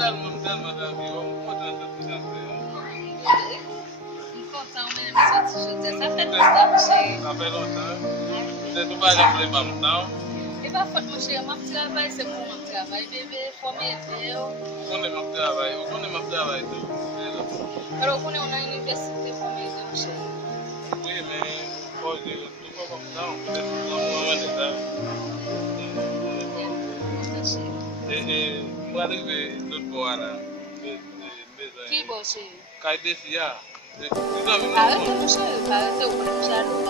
tellement d'avis, on peut tout Important mesmo essa atitude. Ça fait longtemps, chérie. ça fait longtemps. C'est tout pas jamais pas longtemps. Et pas faute, mon chéri. Mon travail, c'est pour mon travail. Bébé, faut m'aider. On connaît mon travail tout. Alors, on est à l'université, faut m'aider, mon chéri. Oui, mais faut dire tout pas comme ça, peut-être que on va déjà. Et moi arrivé l'autre fois là. Qui bon, chéri? Quand il y a Arrêtez, mon chéri. Arrêtez, vous pouvez me jaloux.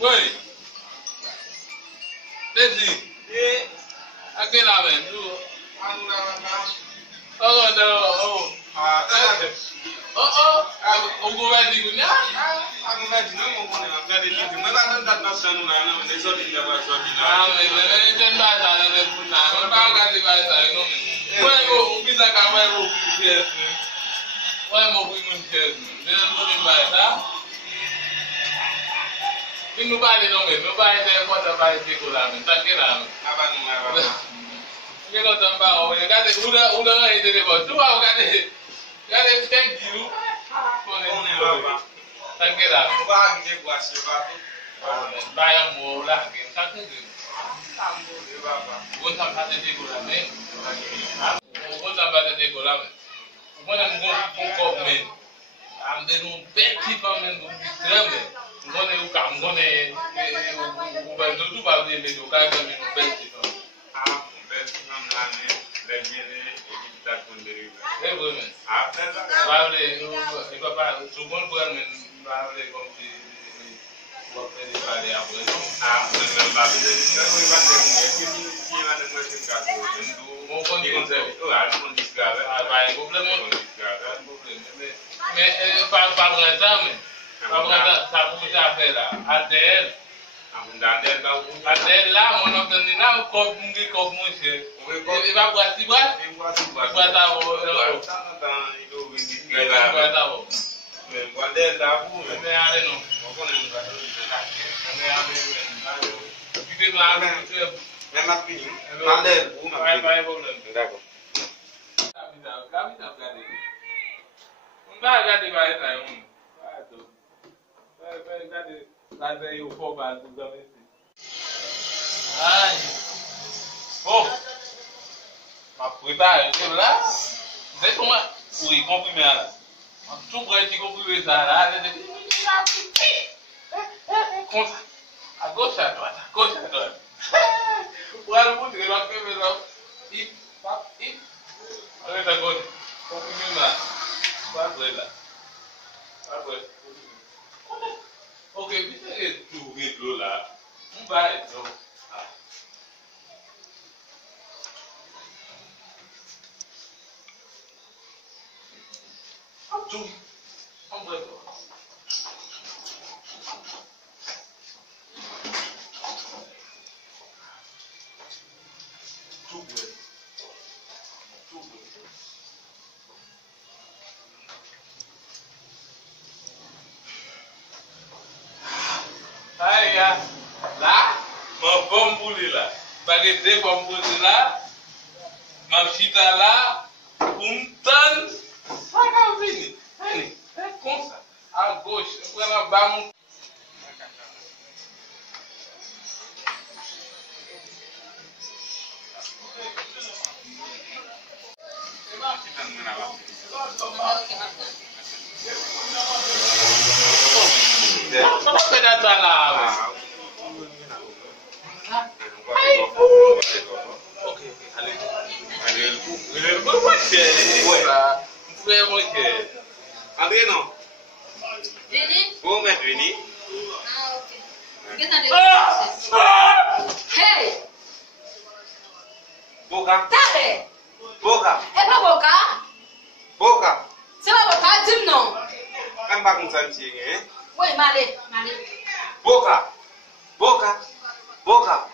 Oui. Desi. Aquele lá, velho. O governo digo, né? A governo não vou na verdade livre, mas lá não dá noção não, não só de levar só de Ah, mas ele tem mais nada de punar, não paga de mais nada, não. Ué, o pisa cá vai o que ué, mo fui muito cedo, não me vai, tá? E não vai não mesmo, não vai ter conta vai ficar lá, tá aqui lá. Que não tamba, o cara uda aí de boa, tu vai o cara tem que tá aqui lá. Vai que boa se Vai a mola, que tá aqui. Bukan sampai di kolam ni, bukan sampai di kolam. Bukan mengkop men, ambil beti pamen bukan men. Bukan ukam, bukan tu baru dia tu kan men beti pam. beti pam lah ni, lagi ni kita pun dari. Bukan. Apa tu? Baru dia, bapa, subon bukan men, baru dia kompi. Waktu di balik apa itu? Dengan babi jadi kalau iban dengan ni mana macam kau tentu Maupun di konsep. itu ada pun diskar. Baik, problem Pun diskar. problem. Mais par exemple, ça vous a fait là, ADL. ADL là, mon obtenu là, comme monsieur. Il va boire si boire. Il boit ça. Mais ADL là, vous. Mais allez non. Même à fini. ADL, vous. Pas de problème. D'accord. On va regarder ça. Regardez au fond, vous avez bon, ma préparé là, c'est comment pour y comprimer là. Tout pour y comprimer ça là, à gauche à droite, à gauche à droite. Pour aller montrer la femme là, hip, hip, allez à gauche, comprimer là, pas là, pas là. Ok, puisque est tout l'eau là, on va être là. Tout, on va être là. Tout, tout. Bagete comme vous là, ma chita là, puntan, ça va venir. Allez, comme ça, à gauche, on prend la barre. Boca. Boca. É pra boca? Boca. Você vai botar de não? Kan bagong santi eh? Woi, male. Boca. Boca. Boca.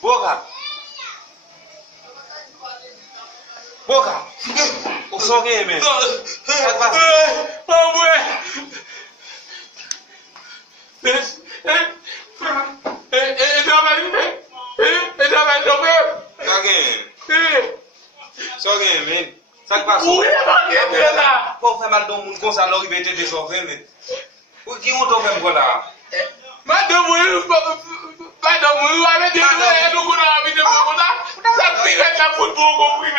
Boca. Boca. O som que é mesmo? Oh, boy. Ça passe. Où est ma là? Pour faire mal dans le monde, comme ça, alors il va être désordonné. Qui ont fait comme là? Madame, avec des gens, nous avons mis des gens là. Ça prive la football, compris.